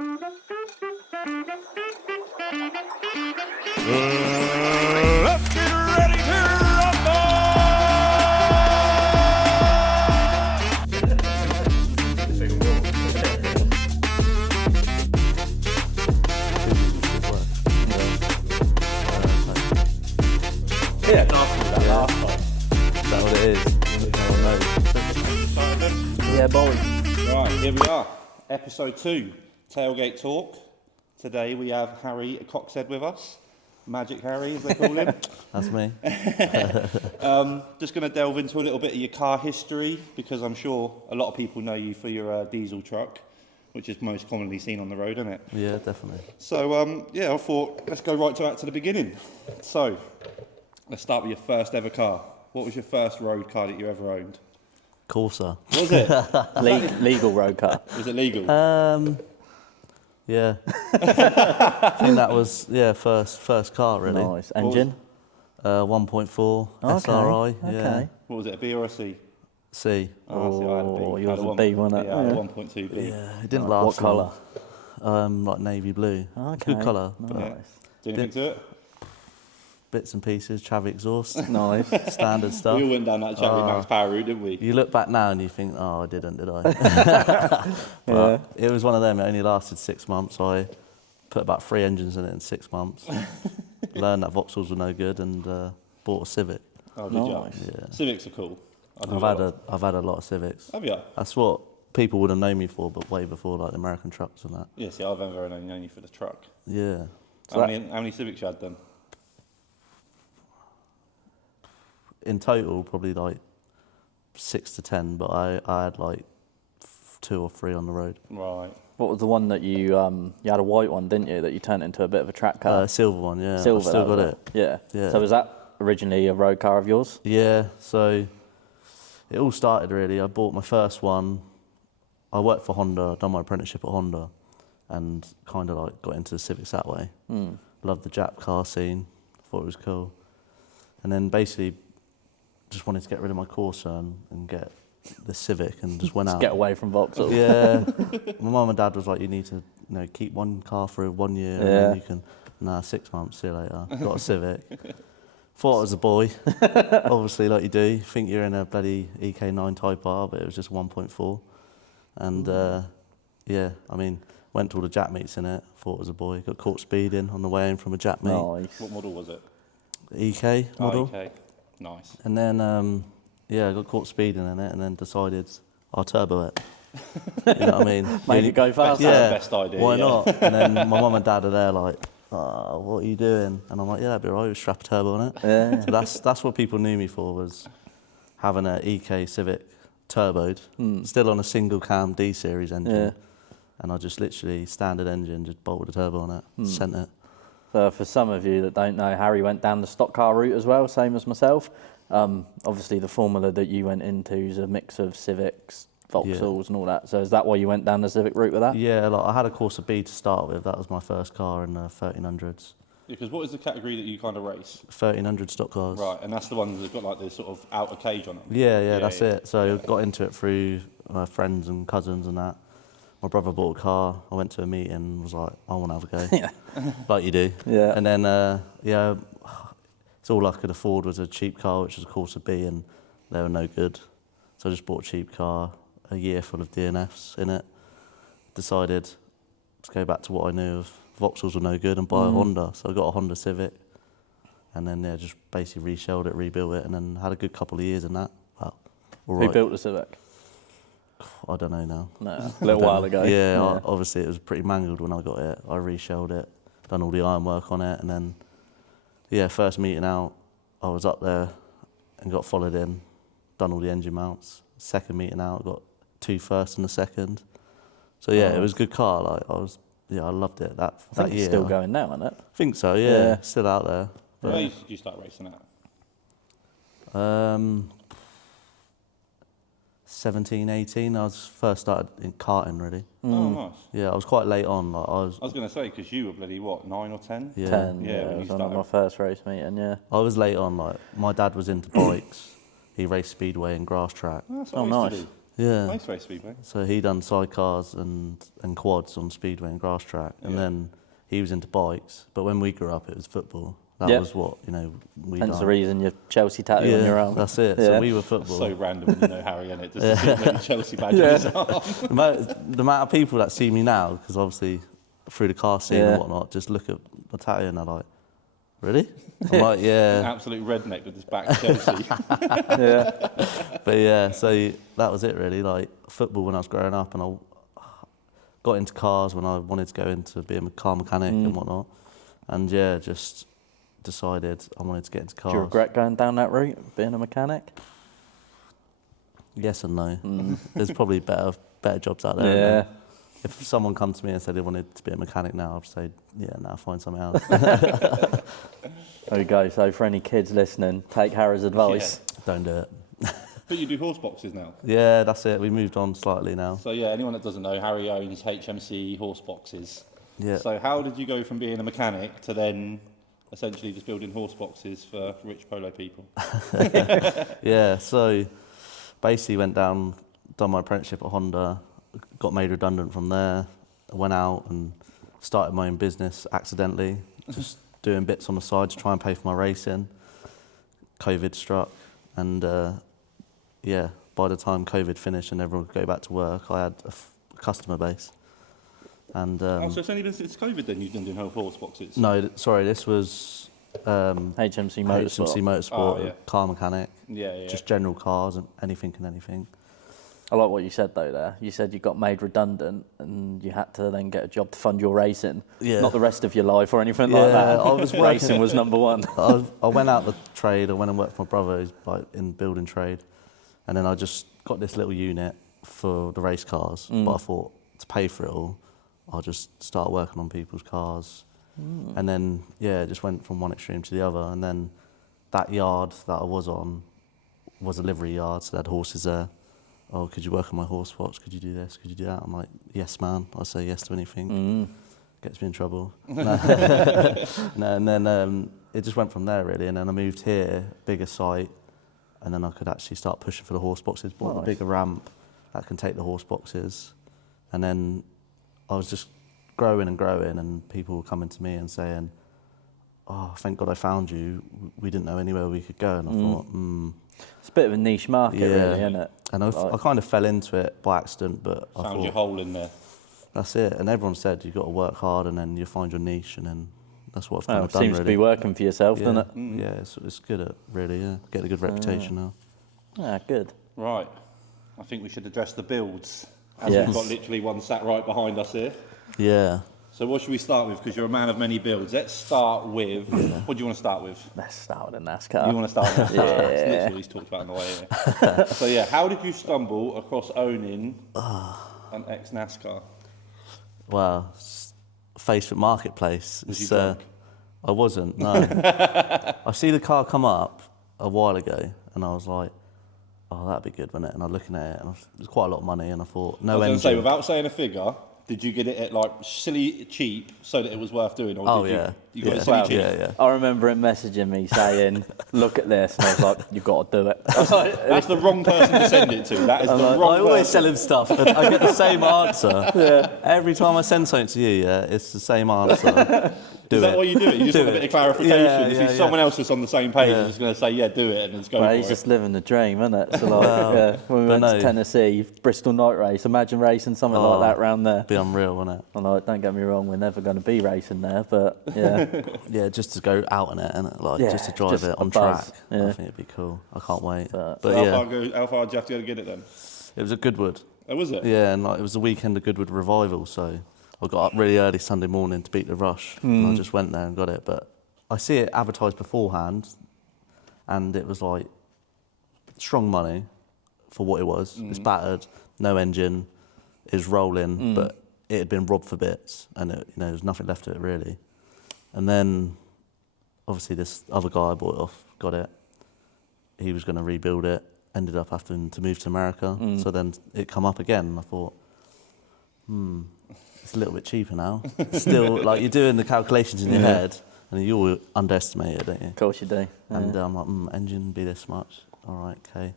Let's get ready to rumble! Yeah, Nascar that last time. Is that what it is? No one knows. Yeah, boy. Right, here we are. Episode 2, Tailgate Talk. Today we have Harry Coxhead with us. Magic Harry, as they call him. That's me. Just going to delve into a little bit of your car history, because I'm sure a lot of people know you for your diesel truck, which is most commonly seen on the road, isn't it? Yeah, definitely. So, I thought, let's go right to the beginning. So, let's start with your first ever car. What was your first road car that you ever owned? Corsa. Was it? Legal road car. Was it legal? Yeah. I think that was, first car, really. Nice. Engine? 1.4 Okay, SRI, yeah. okay. What was it, a B or a C? C. Oh, see, I had a B. Oh, I yours had was B, wasn't it? Yeah, I had a Yeah. 1.2B. Yeah, it didn't What last colour? long. Like navy blue. Okay. Good colour. Nice. but Yeah. Do anything to it? Bits and pieces, Chav exhaust, Nice. standard stuff. We all went down that Chadwick Max power route, didn't we? You look back now and you think, oh, I didn't, did I? But it was one of them, it only lasted 6 months. I put about 3 engines in it in 6 months. Learned that Vauxhalls were no good and bought a Civic. Oh, did you? Nice. Yeah. Civics are cool. I've had a lot of Civics. Have you? That's what people would have known me for, but way before like the American trucks and that. Yeah, see, I've ever known you for the truck. Yeah. How many Civics you had then? In total, probably like 6 to 10, but I had like 2 or 3 on the road. Right. What was the one that you had a white one, didn't you, that you turned into a bit of a track car? Silver one, yeah. Silver, I've still that got was it. Yeah. Yeah. So was that originally a road car of yours? Yeah, so it all started really. I bought my first one. I worked for Honda, done my apprenticeship at Honda, and kind of like got into the Civics that way. Loved the Jap car scene, thought it was cool. And then basically just wanted to get rid of my Corsa and get the Civic and just went out. Get away from Vauxhall. Yeah. My mum and dad was like, you need to keep one car for 1 year and then you can, 6 months, see you later. Got a Civic. Thought I was a boy, obviously, like you do. You think you're in a bloody EK9 Type R, but it was just 1.4. And went to all the Jap meets in it, thought I was a boy. Got caught speeding on the way in from a Jap meet. Nice. What model was it? EK model. Oh, okay. Nice. And then, I got caught speeding in it and then decided I'll turbo it. You know what I mean? Made it go faster. Yeah, Best idea. why yeah. not? And then my mum and dad are there like, oh, what are you doing? And I'm like, yeah, that'd be all right, we'll strap a turbo on it. Yeah. So that's what people knew me for, was having an EK Civic turboed, still on a single cam D series engine. Yeah. And I just literally, standard engine, just bolted a turbo on it, sent it. So for some of you that don't know, Harry went down the stock car route as well, same as myself. Obviously the formula that you went into is a mix of Civics, Vauxhalls and all that. So is that why you went down the Civic route with that? Yeah, like I had a Corsa B to start with. That was my first car in the 1300s. Because what is the category that you kind of race? 1300 stock cars. Right, and that's the one that's got like this sort of outer cage on it. Yeah, that's it. So I got into it through my friends and cousins and that. My brother bought a car. I went to a meeting and was like, I want to have a go. Yeah. Like you do. Yeah. And then, it's all I could afford was a cheap car, which was a Corsa B, and they were no good. So I just bought a cheap car, a year full of DNFs in it. Decided to go back to what I knew of Vauxhalls were no good and buy a Honda. So I got a Honda Civic. And then, just basically reshelled it, rebuilt it, and then had a good couple of years in that. Wow. All right. Who built the Civic? I don't know now. No, a little while ago. Yeah, obviously it was pretty mangled when I got it. I reshelled it, done all the ironwork on it, and then, first meeting out, I was up there and got followed in, done all the engine mounts. Second meeting out, got 2 firsts and a second. So it was a good car. Like I loved it that I think year. it's still going now, isn't it? I think so. Yeah. Still out there. Where did you start racing at? 17, 18, I was first started in karting really. Oh, nice. Yeah, I was quite late on. Like, I was going to say, because you were bloody, what, 9 or 10? Yeah. 10, Yeah, yeah, when it you was one of started. my first race meeting, yeah. I was late on. Like my dad was into bikes. He raced speedway and grass track. That's what Oh, I used nice. to do. Yeah. Nice race Speedway. So he done sidecars and quads on Speedway and grass track, and then he was into bikes. But when we grew up, it was football. That was what we Hence done. the reason your Chelsea tattoo on your arm. That's it. Yeah. So we were That's football. so random when you know Harry in it. Just to see him with the Chelsea badge on his arm. The amount of people that see me now, because obviously through the car scene and whatnot, just look at my tattoo and they're like, "Really?" I'm like, "Yeah." Absolute redneck with his back to Chelsea. But yeah, so that was it really. Like football when I was growing up, and I got into cars when I wanted to go into being a car mechanic and whatnot. And yeah, just decided I wanted to get into cars. Do you regret going down that route, being a mechanic? Yes and no. There's probably better jobs out there. Yeah. If someone come to me and said they wanted to be a mechanic now, I'd say, yeah, now find something else. There we go. So for any kids listening, take Harry's advice. Don't do it. But you do horse boxes now. Yeah, that's it. We moved on slightly now. So yeah, anyone that doesn't know, Harry owns HMC horse boxes. Yeah. So how did you go from being a mechanic to then essentially just building horse boxes for rich polo people? Yeah, so basically went down, done my apprenticeship at Honda, got made redundant from there, went out and started my own business accidentally, just doing bits on the side to try and pay for my racing. COVID struck, and yeah, by the time COVID finished and everyone could go back to work, I had a customer base. And So it's only been since COVID then you've been doing horse boxes? no, sorry, this was HMC Motorsport. HMC Motorsport, Oh, yeah. car mechanic, Yeah. just general cars and anything and anything. I like what you said though there. You said you got made redundant and you had to then get a job to fund your racing. Yeah. Not the rest of your life or anything like that. I was Racing was number one. I went out the trade. I went and worked for my brother, who's like in building trade, and then I just got this little unit for the race cars. But I thought to pay for it all, I'll just start working on people's cars, and then yeah, just went from one extreme to the other. And then that yard that I was on was a livery yard, so they had horses there. Oh, could you work on my horse box? Could you do this? Could you do that? I'm like, yes, man. I say yes to anything. Gets me in trouble. No, and then it just went from there, really. And then I moved here, bigger site, and then I could actually start pushing for the horse boxes, bought a bigger ramp that can take the horse boxes. And then I was just growing, and people were coming to me and saying, oh, thank God I found you. We didn't know anywhere we could go. And I thought, It's a bit of a niche market, really, isn't it? And I kind of fell into it by accident, but I Found thought, your hole in there. that's it. And everyone said you've got to work hard and then you'll find your niche, and then that's what I've kind Well, of it done, seems really. to be working for yourself, Yeah, doesn't it? yeah, it's good at really, getting a good reputation now. Yeah, good. Right. I think we should address the builds. As Yes. we've got literally one sat right behind us here. Yeah. So what should we start with? Because you're a man of many builds. Let's start with, what do you want to start with? Let's start with a NASCAR. You want to start with that? Yeah. That's literally what he's talked about on the way here. So yeah, how did you stumble across owning an ex-NASCAR? Well, Facebook Marketplace. Was you It's, drunk? I wasn't, no. I see the car come up a while ago, and I was like, oh, that'd be good, wouldn't it? And I'm looking at it, and it was quite a lot of money, and I thought, no I was going engine. to say, without saying a figure, did you get it at like silly cheap so that it was worth doing? Or Oh, did yeah. You got Yeah. it silly Well, cheap? Yeah. I remember him messaging me saying, look at this. And I was like, you've got to do it. I was like, That's the wrong person to send it to. That is the I wrong always person. sell him stuff, and I get the same answer. Every time I send something to you, it's the same answer. Do Is it. that why you do it? You just Do want a bit it. of clarification. Yeah, If yeah, it's someone else that's on the same page, Yeah. is just going to say, yeah, do it, and it's go well, for he's it. just living the dream, isn't it? So like, yeah, when we but went to no. Tennessee, Bristol night race, imagine racing something like that round there. Be unreal, wouldn't it? And like, don't get me wrong, we're never going to be racing there, but yeah. Yeah, just to go out in it, and like Yeah, just to drive just it a on buzz, track. yeah. I think it'd be cool. I can't wait. But But So yeah, how far did you have to go to get it then? it was at Goodwood. Oh, was it? Yeah, and like it was the weekend of Goodwood Revival, so I got up really early Sunday morning to beat the rush, and I just went there and got it. But I see it advertised beforehand, and it was like strong money for what it was. It's battered, no engine, is rolling, but it had been robbed for bits, and there was nothing left of it really. And then obviously this other guy I bought it off got it. He was going to rebuild it, ended up having to move to America. So then it come up again, and I thought, it's a little bit cheaper now. Still, like you're doing the calculations in your head, and you all underestimate it, don't you? of course you do. And I'm like, engine be this much. All right, okay.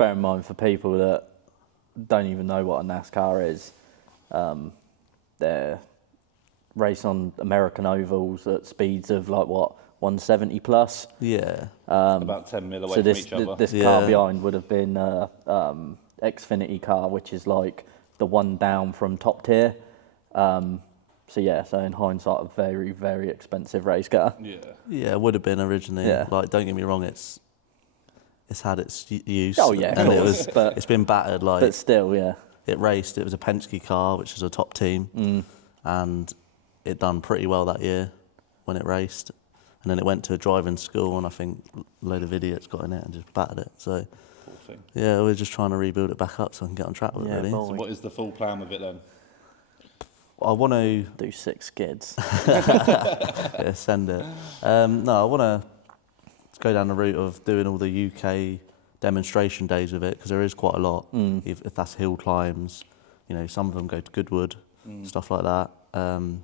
bear in mind for people that don't even know what a NASCAR is, they're race on American ovals at speeds of like what, 170 plus. Yeah. About 10 mil away So from each other. this car behind would have been Xfinity car, which is like the one down from top tier. So in hindsight, a very, very expensive race car. Yeah. Yeah, it would have been originally. Yeah. Like, don't get me wrong, it's had its use. Oh yeah, of and course, but it's been battered. Like, but still, yeah. it raced. It was a Penske car, which is a top team, and it done pretty well that year when it raced. And then it went to a driving school, and I think a load of idiots got in it and just battered it. So Poor thing. yeah, we're just trying to rebuild it back up so I can get on track with it. Really, boy. So what is the full plan with it then? I want to Do 6 skids. send it. No, I want to go down the route of doing all the UK demonstration days with it, because there is quite a lot. If that's hill climbs, some of them go to Goodwood, stuff like that. And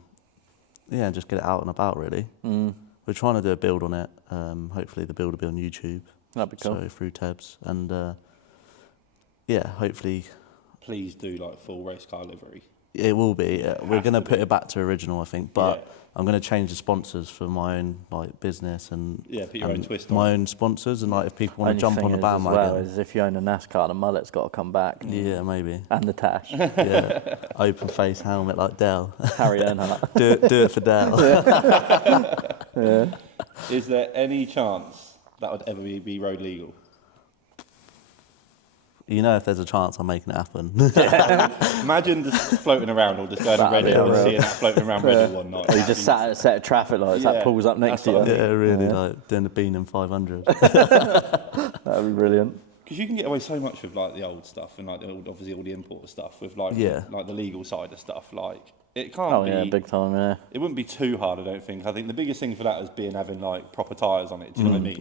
just get it out and about really. We're trying to do a build on it. Hopefully the build will be on YouTube. That'd be cool. So through Tebs, and hopefully Please do like full race car livery. it will be. We're going to put it back to original, I think, but Yeah. I'm going to change the sponsors for my own business and Put your own twist on my it. own sponsors, and if people want Only to jump thing on the is bandwagon, as well is if you own a NASCAR, the mullet's got to come back. yeah, maybe. And the tash. Yeah, open face helmet like Dell. Harry Earnhardt. do it for Dell. Is there any chance that would ever be road legal? If there's a chance, I'm making it happen. Imagine just floating around or just going to That'd be Reddit and unreal. seeing that floating around Reddit one night. Or you just sat at a set of traffic lights that Yeah, pulls up next that's what to you. I Yeah, really, like doing the Bean in 500. That'd be brilliant. Because you can get away so much with like the old stuff and like obviously all the import stuff with like like the legal side of stuff. Like it can't Oh be. yeah, big time, yeah. It wouldn't be too hard, I don't think. I think the biggest thing for that is having like proper tyres on it. Do you know what I mean?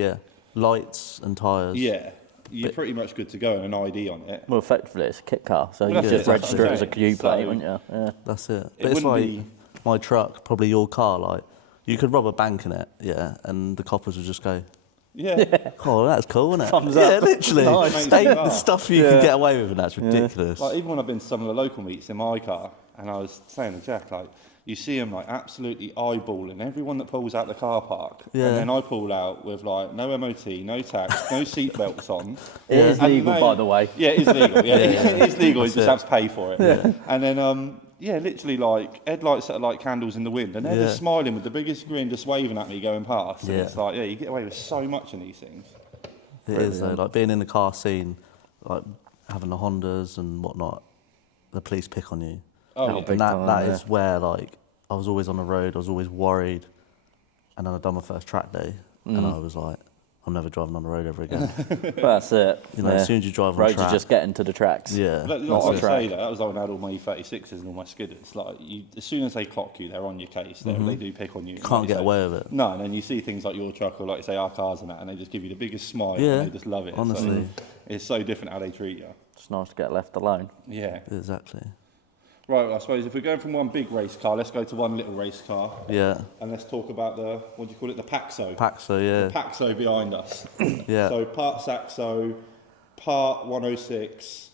Yeah. Lights and tyres. Yeah. You're pretty much good to go and an ID on it. Well, effectively, it's a kit car, so Well, you that's just it, register it that's as a the Q thing. plate, So- wouldn't you? Yeah. That's it. It But it's wouldn't like be- my truck, probably your car, like, you could rob a bank in it, and the coppers would just go, Yeah. oh, that's cool, isn't it? Thumbs Yeah, up. literally. Nice. The stuff you can get away with, and that's ridiculous. Like even when I've been to some of the local meets in my car, and I was saying to Jack, like, you see them like absolutely eyeballing everyone that pulls out the car park, Yeah. and then I pull out with like no MOT, no tax, no seat belts on. It is And legal, by the way. Yeah, it is legal. Yeah, it is legal. You That's just it. have to pay for it. Yeah. And then literally like headlights that are like candles in the wind, and they're Yeah. just smiling with the biggest grin, just waving at me going past. And Yeah. it's like, you get away with so much in these things. It is, though. Like, being in the car scene, like, having the Hondas and whatnot, the police pick on you. Oh, That'll yeah. be- And that, time, that yeah. is where, like, I was always on the road, I was always worried. And then I'd done my first track day, and I was like, I'm never driving on the road ever again. Well, that's it. As soon as you drive on Roads track, are just getting to the tracks. yeah, Like Not on I track. say that was like when I had all my E36s and all my skidders. Like as soon as they clock you, they're on your case. They do pick on you. you can't get away with it. No, and then you see things like your truck or like say our cars and that, and they just give you the biggest smile. Yeah, and they just love it. honestly. So it's so different how they treat you. It's nice to get left alone. Yeah. Exactly. Right. Well, I suppose if we're going from one big race car, let's go to one little race car, Yeah. and let's talk about the what do you call it? The Paxo. Paxo, yeah. Paxo behind us. Yeah. So part Saxo, part 106,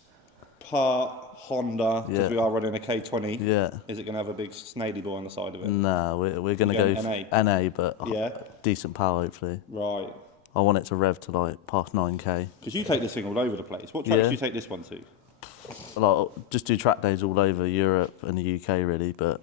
part Honda, because Yeah. we are running a K20. Yeah. Is it going to have a big snaily boy on the side of it? Nah, we're going to You're go going NA, but Yeah. decent power, hopefully. Right. I want it to rev to, like, past 9k. Because you take this thing all over the place. What tracks Yeah. do you take this one to? Like, just do track days all over Europe and the UK, really, but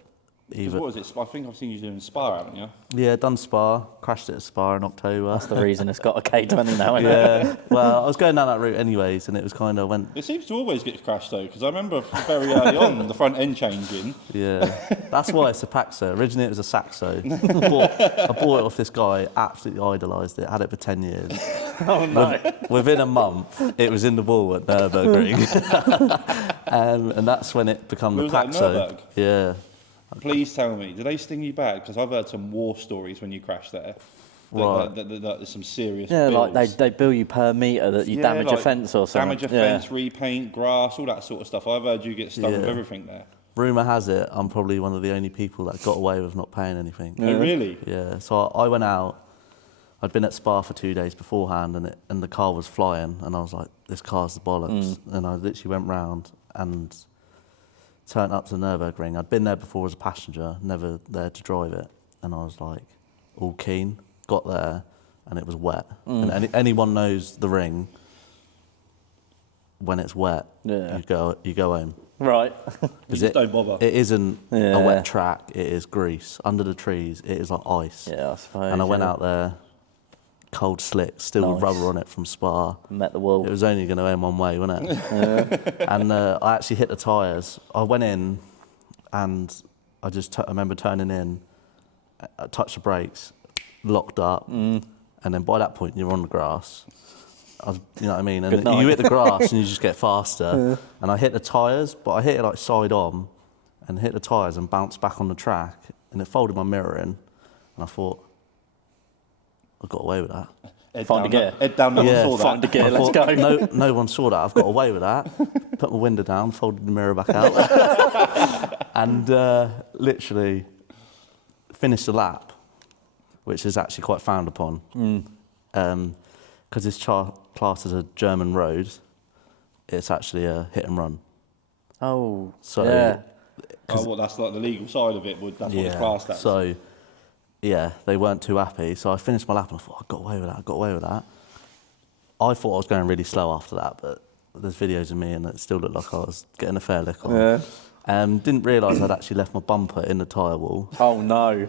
'Cause either... what is it? I think I've seen you doing Spa, haven't you? Yeah, done Spa, crashed it at Spa in October. That's the reason it's got a K20 now, isn't it? Yeah, well, I was going down that route anyways, and it was kind of went, It seems to always get crashed though, because I remember very early on the front end changing. yeah. That's why it's a Paxo. Originally it was a Saxo. I bought it off this guy, absolutely idolised it, had it for 10 years. Oh no. Within a month, it was in the wall at Nürburgring. and that's when it became the Was that Paxo. Nürburg? Yeah. Please tell me, did they sting you bad? Because I've heard some war stories when you crashed there. Right. There's some serious Yeah, bills. like they bill you per metre that you damage a like fence or something. Damage a fence, repaint, grass, all that sort of stuff. I've heard you get stung with Yeah. everything there. Rumour has it, I'm probably one of the only people that got away with not paying anything. Oh, really? Yeah, so I went out. I'd been at Spa for 2 days beforehand, and the car was flying, and I was like, this car's the bollocks. And I literally went round and turned up to the Nürburgring. I'd been there before as a passenger, never there to drive it. And I was like, all keen. Got there, and it was wet. And anyone knows the ring, when it's wet, you go home. Right. You just don't bother. It isn't a wet track, it is grease. Under the trees, it is like ice. Yeah, I suppose. And I went out there, cold slick, still with rubber on it from Spa. Met the wall. It was only going to end one way, wasn't it? And I actually hit the tyres. I went in, and I remember turning in, I touched the brakes, locked up, and then by that point you're on the grass. You know what I mean? And you hit the grass and you just get faster. And I hit the tyres, but I hit it like side on, and hit the tyres and bounced back on the track, and it folded my mirror in. And I thought, I got away with that. Find a gear. Head down, no one saw that. Find a gear, let's go. No one saw that. I've got away with that. Put my window down, folded the mirror back out, and literally finished the lap, which is actually quite frowned upon. Because it's classed as a German road, it's actually a hit and run. Oh, so yeah. Well, that's like the legal side of it. That's what it's classed as. So, yeah, they weren't too happy. So I finished my lap and I thought, I got away with that. I thought I was going really slow after that, but there's videos of me and it still looked like I was getting a fair lick on. Yeah. Didn't realise I'd actually left my bumper in the tyre wall. Oh, no.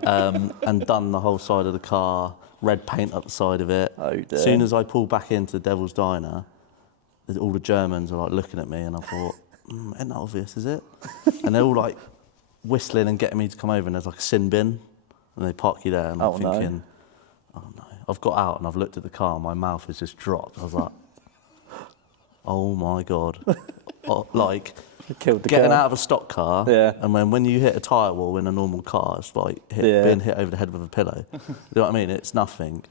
And done the whole side of the car, red paint up the side of it. Oh, dear. As soon as I pulled back into the Devil's Diner, all the Germans are like looking at me, and I thought, isn't that obvious, is it? And they're all like whistling and getting me to come over, and there's like a sin bin, and they park you there, and I'm thinking, oh no. I've got out and I've looked at the car, and my mouth has just dropped. I was like, oh my God. Like, Killed the getting car. out of a stock car, and when you hit a tyre wall in a normal car, it's like being hit over the head with a pillow. You know what I mean? It's nothing.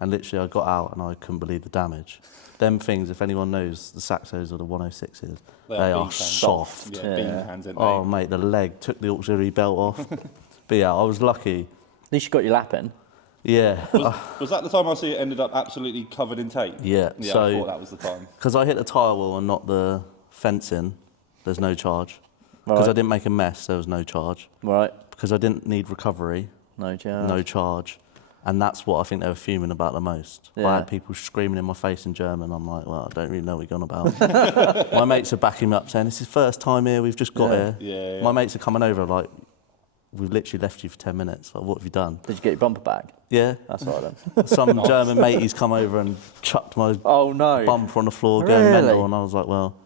And literally I got out and I couldn't believe the damage. Them things, if anyone knows the Saxos or the 106s, they are soft. Yeah, bean cans, aren't they? Oh mate, the leg took the auxiliary belt off. But yeah, I was lucky. At least you got your lap in. Yeah. Was that the time I see it ended up absolutely covered in tape? Yeah. Yeah, So, I thought that was the time. because I hit the tyre wall and not the fencing, there's no charge. Because I didn't make a mess, there was no charge. Right. Because I didn't need recovery, No charge. no charge. And that's what I think they were fuming about the most. Yeah. I had people screaming in my face in German. I'm like, well, I don't really know what you're on about. My mates are backing me up saying, this is first time here, we've just got here. Yeah. My mates are coming over like, we've literally left you for 10 minutes. Like, what have you done? Did you get your bumper back? Yeah. That's all right then. Some German matey's come over and chucked my Oh, no. bumper on the floor going Really? mental. And I was like, well.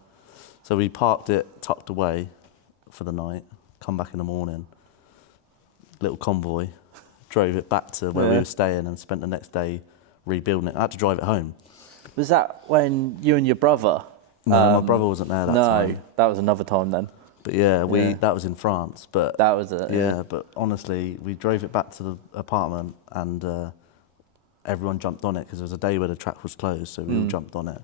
So we parked it tucked away for the night, come back in the morning, little convoy, drove it back to where we were staying and spent the next day rebuilding it. I had to drive it home. Was that when you and your brother? No, my brother wasn't there that time. No, that was another time then. But yeah, that was in France. But That was it. yeah, but honestly, we drove it back to the apartment and everyone jumped on it because there was a day where the track was closed, so we all jumped on it.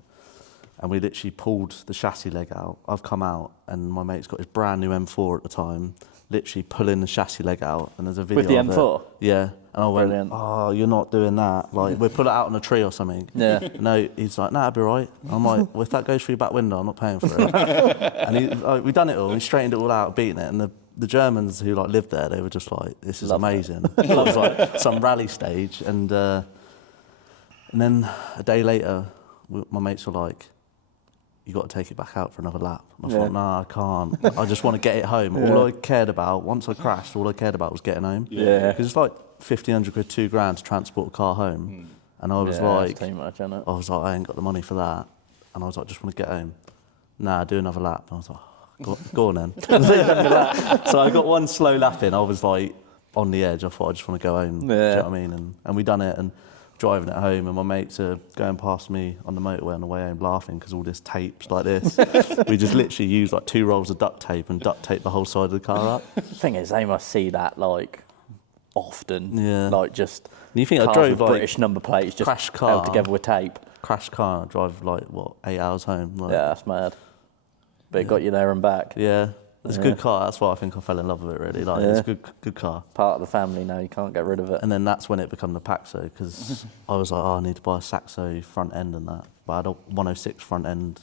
And we literally pulled the chassis leg out. I've come out and my mate's got his brand new M4 at the time, literally pulling the chassis leg out. And there's a video With the of M4? it. Yeah. And I went, Brilliant. oh, you're not doing that. Like, we'll put it out on a tree or something. Yeah. No, he's like, nah, it'll be right. I'm like, well, if that goes through your back window, I'm not paying for it. And we done it all, we straightened it all out, beaten it. And the Germans who like lived there, they were just like, this is amazing. It was like some rally stage. And then a day later, my mates were like, you got to take it back out for another lap. And I thought, nah, I can't. I just want to get it home. All I cared about, once I crashed, all I cared about was getting home. Yeah. Because it's like 1,500 quid, £2,000 to transport a car home. And I was like, that's too much, isn't it? I was like, I ain't got the money for that. And I was like, just want to get home. Nah, do another lap. And I was like, go on then. So I got one slow lap in. I was like on the edge. I thought I just want to go home. Do you know what I mean? And we done it and driving it home, and my mates are going past me on the motorway on the way home laughing because all this tape's like this. We just literally used like 2 rolls of duct tape and duct tape the whole side of the car up. The thing is, they must see that like often. Yeah. Like just You think I cars drove with like British number plates just crash car. held together with tape. Crashed car, I drive like, what, 8 hours home? Like, Yeah, that's mad. But it got you there and back. Yeah. It's a good car. That's why I think I fell in love with it, really. Like, it's a good car. Part of the family now, you can't get rid of it. And then that's when it became the Paxo, because I was like, oh, I need to buy a Saxo front end and that. But I had a 106 front end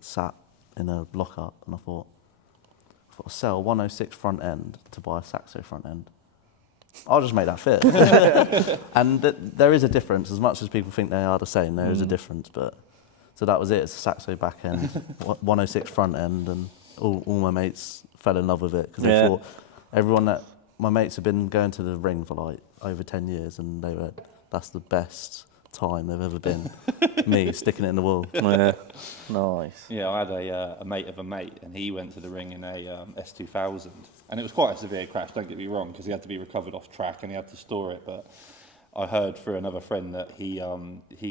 sat in a lockup, and I thought I'll sell 106 front end to buy a Saxo front end. I'll just make that fit. And there is a difference. As much as people think they are the same, there is a difference. But so that was it. It's a Saxo back end, 106 front end, and all my mates fell in love with it, because they thought my mates have been going to the ring for like over 10 years, and they were, that's the best time they've ever been. Me sticking it in the wall. Yeah, nice. Yeah, I had a mate of a mate, and he went to the ring in a S2000, and it was quite a severe crash. Don't get me wrong, because he had to be recovered off track and he had to store it. But I heard through another friend that he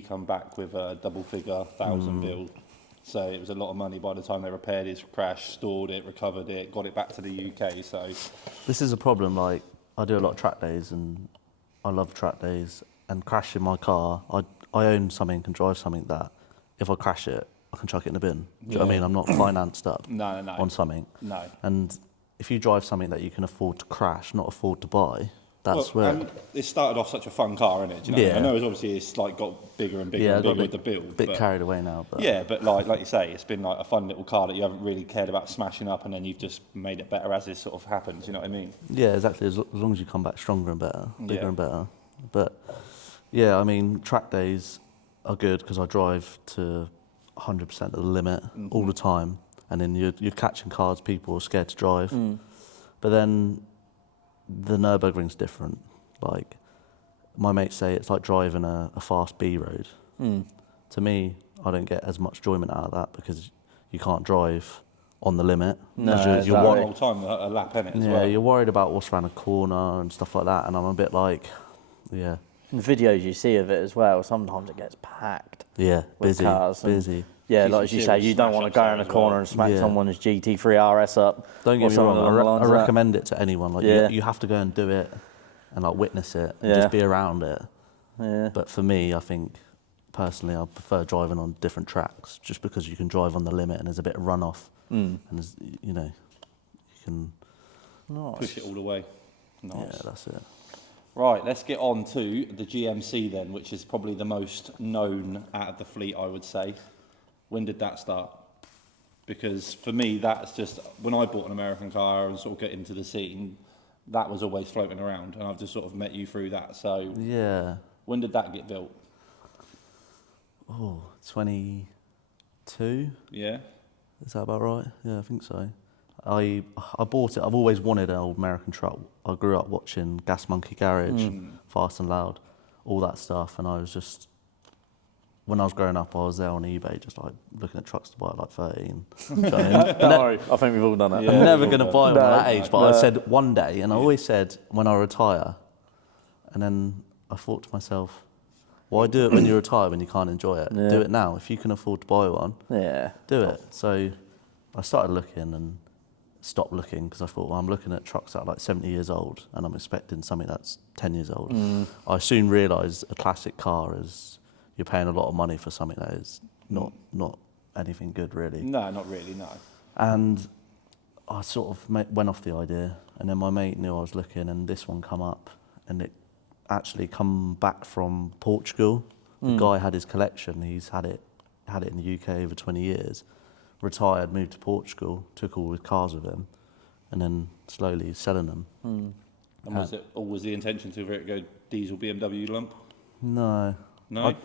come back with a double-figure 1,000 bill. So it was a lot of money by the time they repaired his crash, stored it, recovered it, got it back to the UK. So this is a problem. Like, I do a lot of track days, and I love track days. And crashing my car, I own something, can drive something that if I crash it, I can chuck it in the bin. Do you know what I mean? I'm not financed up on something. No. And if you drive something that you can afford to crash, not afford to buy, that's where... And it started off such a fun car, innit? Do you know what I mean? I know obviously it's like got bigger and bigger and bigger with the build. Bit carried away now. But yeah, but like you say, it's been like a fun little car that you haven't really cared about smashing up, and then you've just made it better as it sort of happens, you know what I mean? Yeah, exactly. As long as you come back stronger and better, bigger and better. But yeah, I mean, track days are good because I drive to 100% of the limit all the time, and then you're catching cars people are scared to drive. But then the Nürburgring's different. Like, my mates say it's like driving a fast B road. To me, I don't get as much enjoyment out of that, because you can't drive on the limit. No, you're one whole time a lap in it as well. Yeah, you're worried about what's around a corner and stuff like that, and I'm a bit like, yeah. The videos you see of it as well, sometimes it gets packed. Yeah, with cars. busy. Yeah, like as you say, you don't want to go in a corner and smack someone's GT3 RS up. Don't get me wrong, I recommend it to anyone. Like, you have to go and do it and like witness it and just be around it. Yeah. But for me, I think personally, I prefer driving on different tracks, just because you can drive on the limit and there's a bit of runoff, and there's, you know, you can push it all the way. Nice. Yeah, that's it. Right, let's get on to the GMC then, which is probably the most known out of the fleet, I would say. When did that start? Because for me, that's just, when I bought an American car and sort of get into the scene, that was always floating around, and I've just sort of met you through that. So yeah, when did that get built? Oh, 22? Yeah. Is that about right? Yeah, I think so. I bought it. I've always wanted an old American truck. I grew up watching Gas Monkey Garage, Fast and Loud, all that stuff, and I was just, when I was growing up, I was there on eBay just like looking at trucks to buy at like 13. No, I think we've all done that. I'm never going to buy one at that age, but I said one day, and I always said when I retire, and then I thought to myself, why do it when you retire when you can't enjoy it? Do it now. If you can afford to buy one, do it. So I started looking and stopped looking, because I thought, well, I'm looking at trucks that are like 70 years old and I'm expecting something that's 10 years old. I soon realised a classic car is, you're paying a lot of money for something that is not anything good, really. No, not really, no. And I sort of went off the idea, and then my mate knew I was looking, and this one come up, and it actually come back from Portugal. The guy had his collection. He's had it in the UK over 20 years. Retired, moved to Portugal, took all his cars with him, and then slowly selling them. And was it always the intention to go diesel BMW lump? No. No?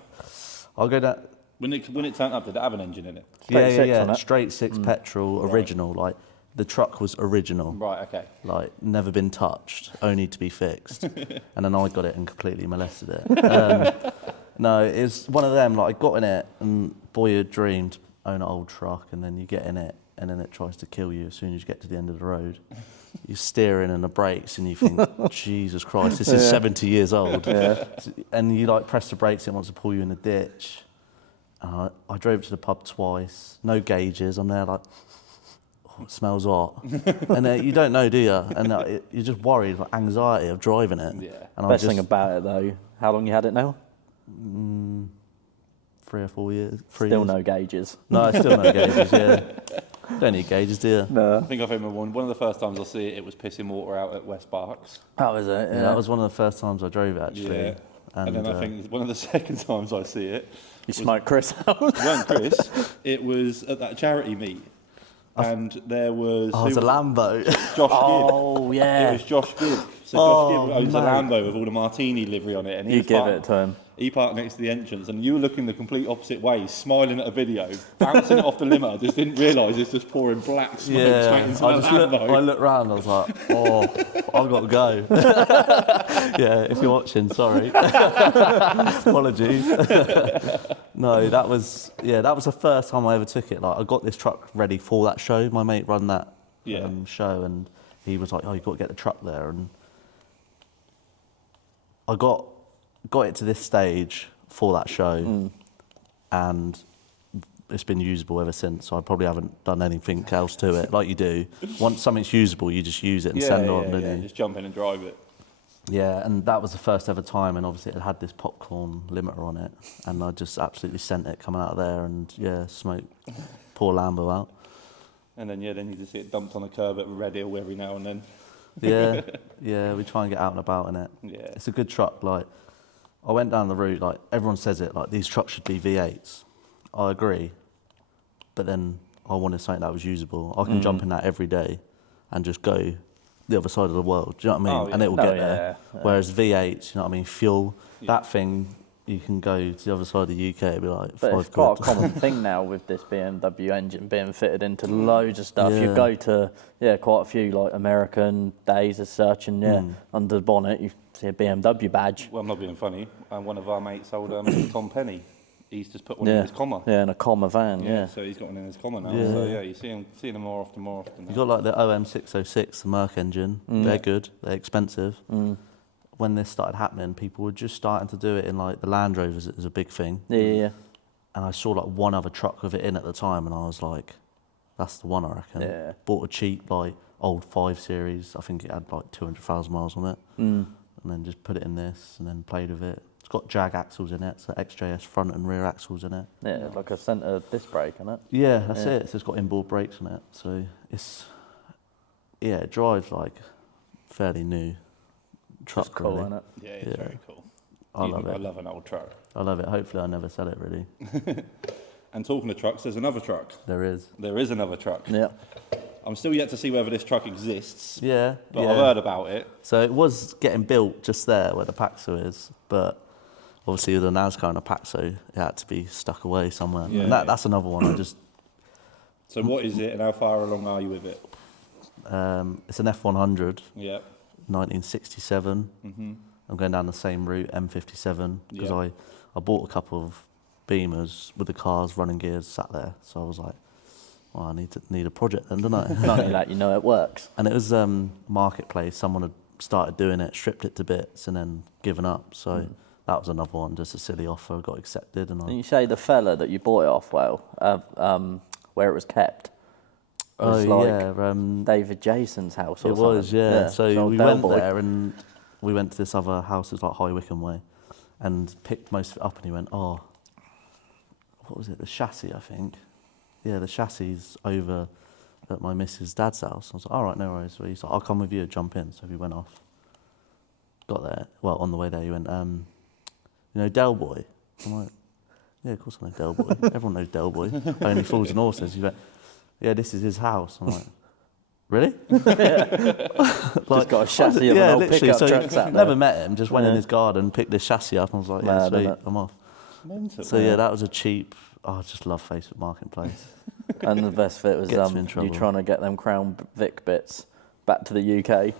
I'll go that. When it turned up, did it have an engine in it? Yeah. Straight six petrol, original. Like, the truck was original. Right, okay. Like, never been touched, only to be fixed. And then I got it and completely molested it. No, it's one of them, like, I got in it, and boy, you dreamed to own an old truck, and then you get in it, and then it tries to kill you as soon as you get to the end of the road. You're steering and the brakes, and you think, Jesus Christ, this is 70 years old. And you, like, press the brakes, it wants to pull you in the ditch. I drove to the pub twice, no gauges, I'm there like, oh, it smells hot. And you don't know, do you? And you're just worried, like, anxiety of driving it. Yeah. And Best thing about it, though, how long you had it now? 3 or 4 years. Still no gauges. No, still no gauges, yeah. Don't need gauges, do you? No. I think I remember one of the first times I see it, it was pissing water out at West Berks. That was it. Yeah. Yeah, that was one of the first times I drove it, actually. Yeah. And then I think one of the second times I see it, You smoked Chris out. it weren't Chris, it was at that charity meet. And there was... Oh, it was a Lambo. Josh Gibb. Oh, yeah. It was Josh Gibb. So Josh Gibb owns a Lambo with all the Martini livery on it. And You give it to him. He parked next to the entrance, and you were looking the complete opposite way, smiling at a video, bouncing it off the limo. I just didn't realise it's just pouring black smoke straight into the Lambo. I looked round, I was like, oh, I've got to go. Yeah, if you're watching, sorry. Apologies. No, that was the first time I ever took it. Like, I got this truck ready for that show. My mate run that show, and he was like, oh, you've got to get the truck there. And I got it to this stage for that show, and it's been usable ever since. So I probably haven't done anything else to it like you do. Once something's usable, you just use it and send it on, don't you? Just jump in and drive it. Yeah, and that was the first ever time, and obviously it had this popcorn limiter on it, and I just absolutely sent it coming out of there, and smoke poor Lambo out. And then then you just see it dumped on a curb at Red Hill every now and then. Yeah, we try and get out and about in it. Yeah. It's a good truck. Like, I went down the route, like, everyone says it, like, these trucks should be V8s. I agree, but then I wanted something that was usable. I can jump in that every day and just go the other side of the world, do you know what I mean? Oh, yeah. And it will get there. Whereas V8s, you know what I mean, fuel, that thing, you can go to the other side of the UK, it'll be like But £5. it's quite a common thing now with this BMW engine being fitted into loads of stuff. You go to quite a few like American days as such, and under the bonnet you see a BMW badge. Well, I'm not being funny. One of our mates sold Tom Penny. He's just put one in his comma. Yeah, in a comma van. Yeah. So he's got one in his comma now. So you see him more often. You got like the OM606, the Merc engine. They're good. They're expensive. When this started happening, people were just starting to do it in like the Land Rovers. It was a big thing. Yeah. And I saw like one other truck with it in at the time, and I was like, "That's the one, I reckon." Yeah. Bought a cheap like old 5 Series. I think it had like 200,000 miles on it. And then just put it in this, and then played with it. It's got Jag axles in it, so XJS front and rear axles in it. Yeah, like a centre disc brake, isn't it? Yeah, that's it. So it's got inboard brakes on it. So it drives like fairly new truck. Just cool, really. isn't it? Yeah, it's very cool. I love it. I love an old truck. I love it. Hopefully I never sell it, really. And talking of trucks, there's another truck. There is. There is another truck. Yeah. I'm still yet to see whether this truck exists. Yeah. But I've heard about it. So it was getting built just there where the Paxo is, but obviously with a Nascar and a Paxo, it had to be stuck away somewhere. Yeah. And that's another one I just... So what is it and how far along are you with it? It's an F100, Yeah. 1967. I'm going down the same route, M57, because I bought a couple of Beamers with the cars, running gears, sat there. So I was like, well, I need a project then, don't I? Not only that, you know it works. And it was marketplace. Someone had started doing it, stripped it to bits, and then given up. So that was another one, just a silly offer, got accepted. And Didn't you say the fella that you bought it off, where it was kept? Was David Jason's house or it something? was, yeah. So we went Boy. there and we went to this other house, it's like High Wycombe way, and picked most of it up, and he went, oh, what was it, the chassis, I think. Yeah, the chassis over at my missus' dad's house. I was like, all right, no worries. So he's like, I'll come with you, jump in. So we went off. Got there, well, on the way there, he went, you know Del Boy? I'm like, yeah, of course I know Del Boy. Everyone knows Del Boy. Only Fools and Horses. He went, yeah, this is his house. I'm like, really? Just got a chassis of an old pickup truck sat there. Never met him, just went in his garden, picked this chassis up, and was like, yeah, Mad, sweet, innit? I'm off. Mental. So yeah, that was a cheap, I just love Facebook Marketplace. And the best bit was Gets me in you trouble. trying to get them Crown Vic bits back to the UK.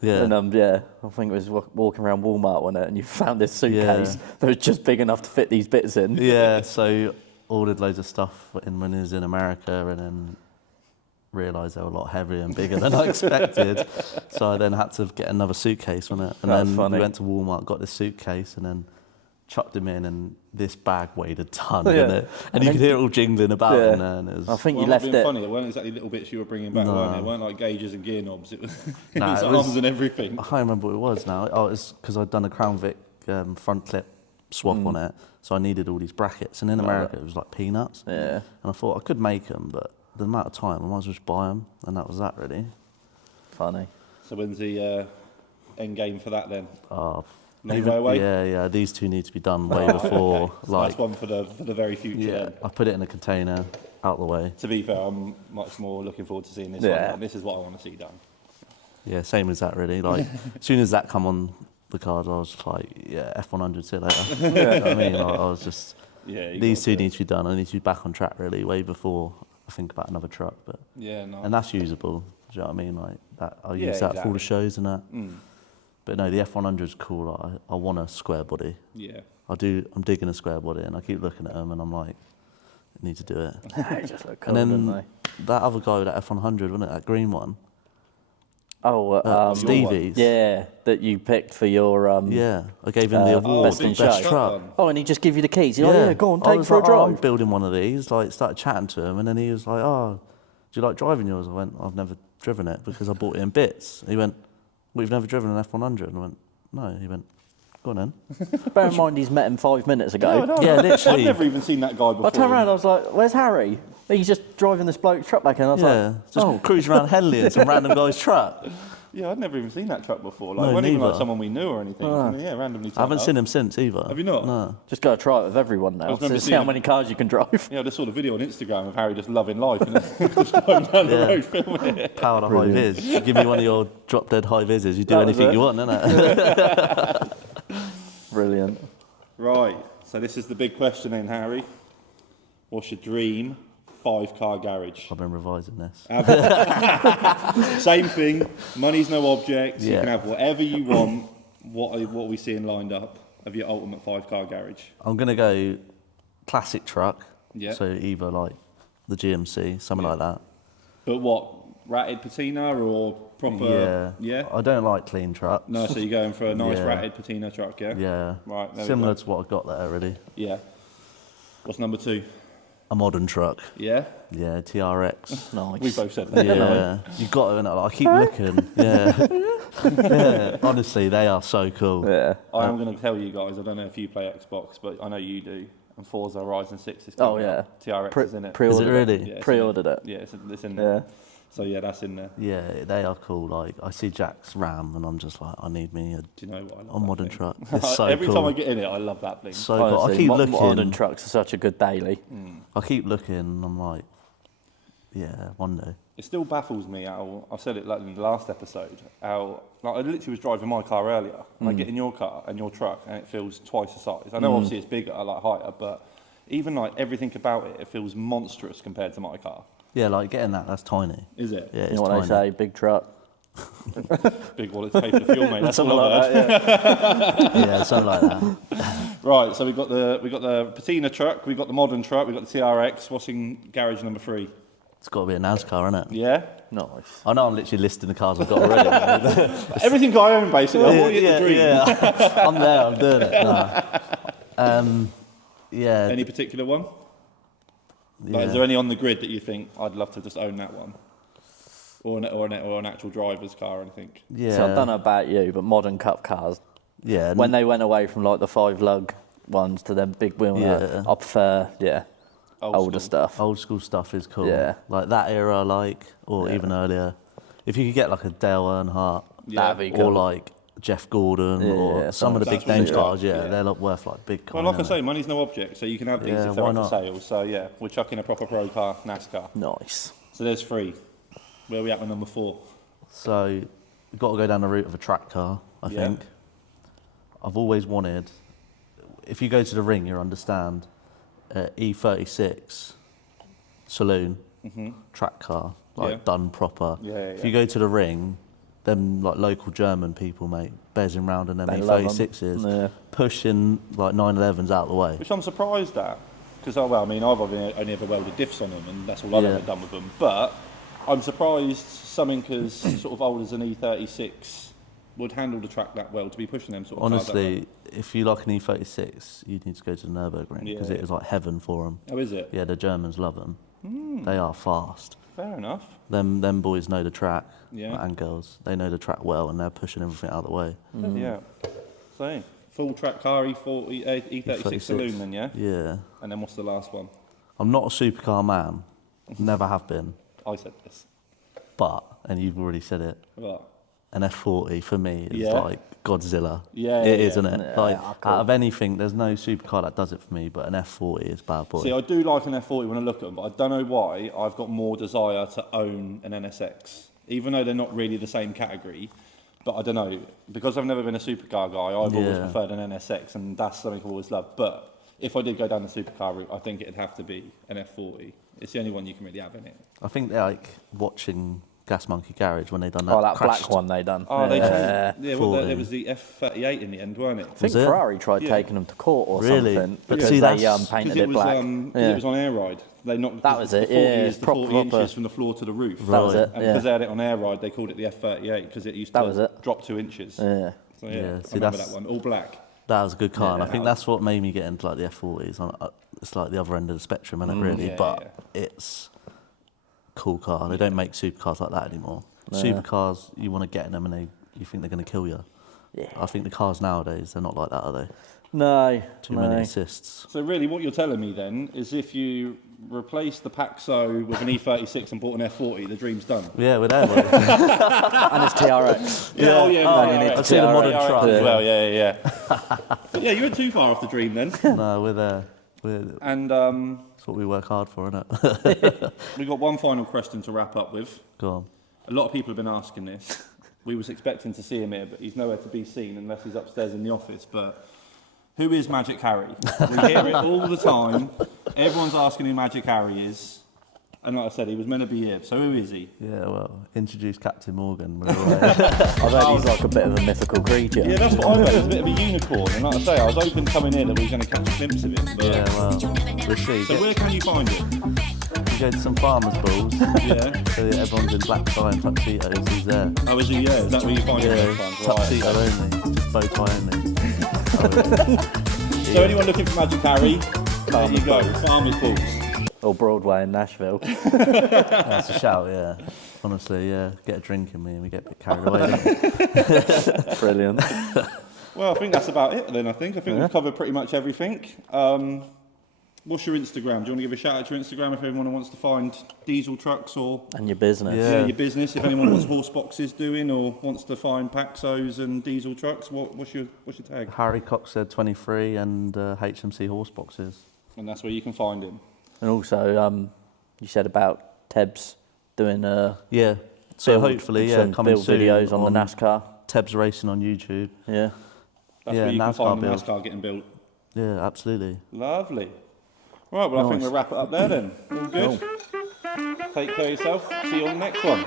Yeah. And I think it was walking around Walmart on it, and you found this suitcase that was just big enough to fit these bits in. Yeah, so ordered loads of stuff when he was in America, and then realised they were a lot heavier and bigger than I expected. So I then had to get another suitcase on it. And That's then funny. we went to Walmart, got this suitcase, and then chucked him in, and this bag weighed a ton, didn't it? And you could hear it all jingling about in there. And it was, I think Well, you left being it. funny. It weren't exactly little bits you were bringing back, weren't it? It weren't like gauges and gear knobs. It was, it Nah, was it was- arms and everything. I can't remember what it was now. Oh, it's because I'd done a Crown Vic front clip swap on it, so I needed all these brackets. And in America, it was like peanuts. Yeah. And I thought I could make them, but the amount of time, I might as well just buy them, and that was that really. Funny. So when's the end game for that then? Uh, Long way away? Yeah. These two need to be done way before. Okay. So Like, that's one for the very future. yeah, Then. I put it in a container, out the way. To be fair, I'm much more looking forward to seeing this Yeah. one. This is what I want to see done. Yeah, same as that really. Like, as soon as that come on the card, I was just like, yeah, F100, see you later. You know what I mean? I was just, Yeah. these two need to be done. I need to be back on track really, way before I think about another truck. But Yeah, no. and that's usable. Do you know what I mean? Like that, I'll Yeah, use that for all the exactly. shows and that. Mm. But no, the F100 is cool. Like, I want a square body. Yeah. I'm digging a square body, and I keep looking at them, and I'm like, I need to do it. They just look cool, And don't then they? that other guy with that F100, wasn't it? That green one. Oh, Stevie's. yeah, that you picked for your Yeah, I gave him the award best for in best show. truck. Oh, and he just give you the keys. You're like, yeah, go on, take it was for like, a oh, I'm drive. building one of these. Like, started chatting to him, and then he was like, "Oh, do you like driving yours?" I went, "I've never driven it because I bought it in bits." He went, "Well, you've never driven an F100?" And I went, "No." He went, "Go on then." Bear in mind, he's met him 5 minutes ago. No, Yeah, literally. I've never even seen that guy before. I turned around, I was like, where's Harry? He's just driving this bloke's truck back in. I was Yeah, like, just oh, cruise around Henley in some random guy's truck. Yeah, I'd never even seen that truck before. Like, No, it wasn't even like neither. someone we knew or anything. Yeah, randomly. I haven't seen him since either. Have you not? No. just got to try it with everyone now. remember To see how seeing- many cars you can drive. Yeah, I just saw the video on Instagram of Harry just loving life and just driving down the Yeah. road filming it. Power to high vis. You give me one of your drop dead high vises, you do That was anything it. you want, innit? Brilliant. Right, so this is the big question then, Harry. What's your dream 5-car garage? I've been revising this. Same thing, money's no object, you Yeah. can have whatever you want. What are we seeing lined up of your ultimate 5-car garage? I'm going to go classic truck. Yeah. So either like the GMC, something like that. But what, ratted patina or proper? Yeah. Yeah? I don't like clean trucks. No, so you're going for a nice Yeah. ratted patina truck, yeah? Yeah. Right, there we Similar go. to what I got there already. Yeah. What's number 2? A modern truck. Yeah? Yeah, TRX. Nice. We both said that. Yeah. You got to, innit? Like, I keep looking. Yeah. Yeah. Honestly, they are so cool. Yeah. I am going to tell you guys, I don't know if you play Xbox, but I know you do. And Forza Horizon 6 is Oh, coming yeah. up. TRX is in it. Pre-ordered Is it really? Yeah, it's Pre-ordered it. Yeah, it's in there. Yeah. So yeah, that's in there. Yeah, they are cool. Like, I see Jack's Ram and I'm just like, I need me Do you know what? I love a that modern thing. truck. It's so Every cool. time I get in it, I love that thing. So cool. I Honestly, keep looking. modern trucks are such a good daily. I keep looking and I'm like, yeah, one day. It still baffles me how, I said it like in the last episode, how, like I literally was driving my car earlier, and I get in your car and your truck, and it feels twice the size. I know obviously it's bigger, like higher, but even like everything about it, it feels monstrous compared to my car. Yeah, like getting that's tiny. Is it? Yeah, You it's know what tiny. they say, big truck. Big wallet to pay for the fuel, mate. That's all Something I've heard. like that, yeah. Yeah, something like that. Right, so we got the patina truck, we got the modern truck, we got the TRX. What's in garage number 3? It's got to be a Nascar, innit? Yeah. Nice. I know I'm literally listing the cars I've got already. Everything I own, basically. I want you yeah, the dream. yeah. I'm there, I'm doing it. No. Yeah. Any particular one? Like, yeah. is there any on the grid that you think I'd love to just own that one, or an actual driver's car or anything? Yeah. So I don't know about you, but modern cup cars, Yeah. when they went away from like the 5-lug ones to them big wheel, Yeah. I prefer, older school. stuff. Old school stuff is cool. Yeah. Like that era, or even earlier. If you could get like a Dale Earnhardt, That'd be or cool. like Jeff Gordon, Yeah, or some of the that's big what names they cars, are, yeah, yeah. they're like worth like big Well, coin. like I innit? say, money's no object, so you can have these Yeah, if they're why up not? for sale. So yeah, we're chucking a proper pro car, NASCAR. Nice. So there's 3. Where are we at with number 4? So you've got to go down the route of a track car, I Yeah. think. I've always wanted, if you go to the ring, you'll understand, E36 saloon track car, like Yeah. done proper. Yeah, If yeah. you go to the ring, them like local German people, mate, bezzing round in them They love 'em. E36s, Yeah. pushing like 911s out the way. Which I'm surprised at, because I've only ever welded diffs on them, and that's all I've Yeah. ever done with them. But I'm surprised something as sort of old as an E36 would handle the track that well to be pushing them sort of cars that way. Honestly, if you like an E36, you need to go to the Nürburgring because Yeah. it is like heaven for them. Oh, is it? Yeah, the Germans love them. They are fast. Fair enough. Them boys know the track, Yeah. and girls. They know the track well, and they're pushing everything out of the way. Yeah. So full track car E40, E36 saloon then, yeah. Yeah. And then what's the last one? I'm not a supercar man, Never have been. I said this. But, and you've already said it, What? an F40 for me is Yeah. like Godzilla. Yeah, It yeah, is, isn't it? yeah. Like, Yeah, cool. out of anything, there's no supercar that does it for me, but an F40 is bad boy. See, I do like an F40 when I look at them, but I don't know why I've got more desire to own an NSX, even though they're not really the same category. But I don't know, because I've never been a supercar guy, I've always Yeah. preferred an NSX, and that's something I've always loved. But if I did go down the supercar route, I think it'd have to be an F40. It's the only one you can really have in it. I think they're like watching Gas Monkey Garage when they done that. Oh, that crashed. black one they done. Oh, they yeah. yeah, well, 40. it was the F38 in the end, weren't it? I think Was it? Ferrari tried Yeah. taking them to court or Really? something But because see, they that's- painted Because it black. it was on air ride. They knocked That was the it, 40 yeah, is the proper- 40 inches proper. from the floor to the roof. That was it. And Yeah. because they had it on air ride, they called it the F38 because it used That to was it. drop 2 inches. Yeah. So Yeah, yeah, I see, remember that's- that one, all black. That was a good car, and I Yeah. think that's what made me get into like the F40s. It's like the other end of the spectrum, isn't it, really? yeah, but yeah. it's a cool car. They don't make supercars like that anymore. Supercars, you want to get in them and you think they're going to kill you. Yeah. I think the cars nowadays, they're not like that, are they? No. Too no. many assists. So really what you're telling me then is if you replace the Paxo with an E36 and bought an F40, the dream's done. Yeah, we're there, mate. And it's TRX. Yeah, oh yeah, Oh, no, you need yeah, to I've seen a modern TRX truck. as well, yeah. But yeah, you went too far off the dream then. No, we're there. And That's what we work hard for, innit? we've got one final question to wrap up with. Go on. A lot of people have been asking this. We was expecting to see him here, but he's nowhere to be seen unless he's upstairs in the office. But who is Magic Harry? We hear it all the time. Everyone's asking who Magic Harry is. And like I said, he was meant to be here. So who is he? Yeah, well, introduce Captain Morgan. We're away. I've heard he's like a bit of a mythical creature. Yeah, that's what I heard. He's a bit of a unicorn. And like I say, I was hoping coming in that we were going to catch a glimpse of him. But Yeah, well, we'll see. so where can you find him? You go to some farmers' balls, Yeah. so everyone's in black tie and tuxedos, he's there. Oh, is he? Yeah. Is that where you find him Yeah, sometimes? tuxedo only, just bow tie only. So anyone looking for Magic Harry, there you go. Farmers Balls. Or Broadway in Nashville. That's a shout, yeah. Honestly, yeah. Get a drink in me and we get a bit carried away. don't we? Brilliant. Well, I think that's about it then, I think. We've covered pretty much everything. What's your Instagram? Do you want to give a shout out to your Instagram if anyone wants to find diesel trucks or And your business. Yeah. your business? If anyone wants horse boxes doing or wants to find Paxos and diesel trucks, what's your tag? Harry Coxhead 23 and HMC horse boxes. And that's where you can find him. And also, you said about Tebs doing Yeah. So hopefully, yeah, some coming build soon videos on the NASCAR. Tebs Racing on YouTube. Yeah. That's Yeah, where you can NASCAR find the build. NASCAR getting built. Yeah, absolutely. Lovely. Right, well, I think Nice. we'll wrap it up there then. All good. Take care of yourself. See you on the next one.